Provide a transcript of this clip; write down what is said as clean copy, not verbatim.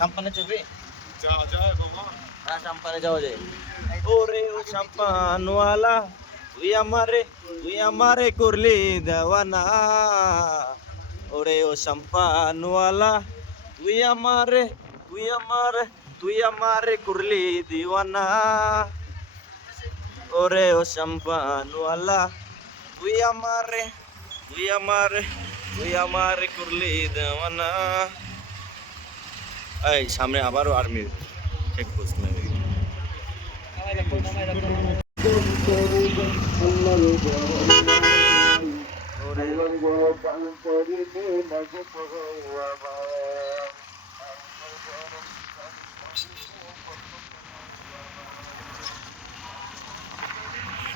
সাম্পানে চলবে? যাওয়া যায় বাবা। হ্যাঁ সাম্পানে যাওয়া যায়। ওরে ও সাম্পানওয়ালা, তুই আমারে করলি দেওয়ানা। ওরে ও সাম্পানওয়ালা, তুই আমারে তুই আমারে তুই আমারে করলি দিওয়ানা। ওরে ও সাম্পানওয়ালা, তুই আমারে তুই আমারে তুই আমারে করলি দেওয়ানা। এই সামনে আবারও আর্মির চেকপোস্ট মেরে।